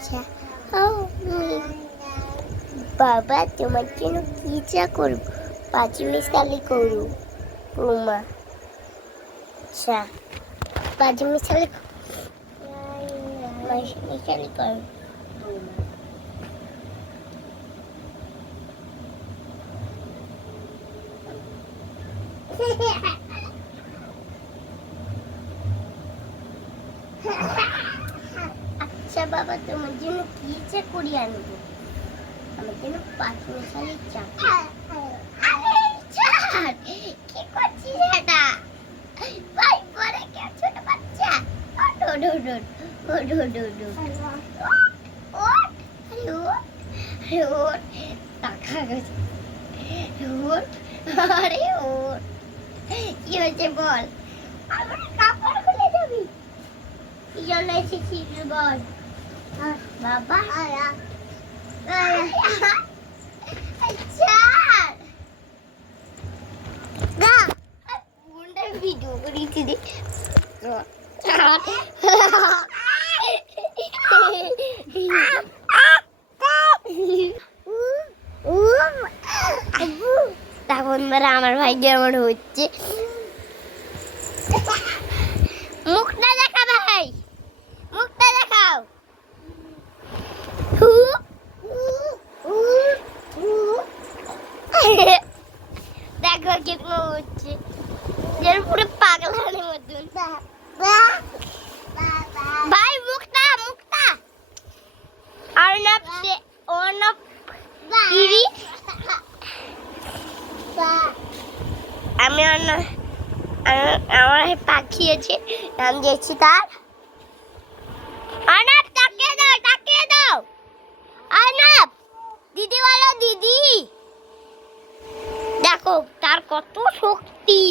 চা বাবা তোমার জন্য কি চা করব পাঁচমিশালি করু বৌমা চা পাঁচমিশালি মিশালি করু আচ্ছা বাবা তোমার জন্য কি চা করি আনবো আমার জন্য পাঁচমিশালি চা কি করছিস এটা ভাই পরে কে ছোট বাচ্চা কি হয়েছে বল আমার কাপড় খুলে যাবি কি জন্য এসেছিস বল বাবা ভিডিও করেছি রে তখন আমার ভাই যেমন হচ্ছে মুখটা দেখা ভাই মুখটা দেখাও দেখো কেমন হচ্ছে যেন পুরো পাগলার মতন ভাই মুখটা অর্ণব দিদি আমি আমার পাখি আছে নাম দিয়েছি তার অর্ণব তাকিয়ে দাও অর্ণব দিদি বলো দিদি দেখো তার কত শক্তি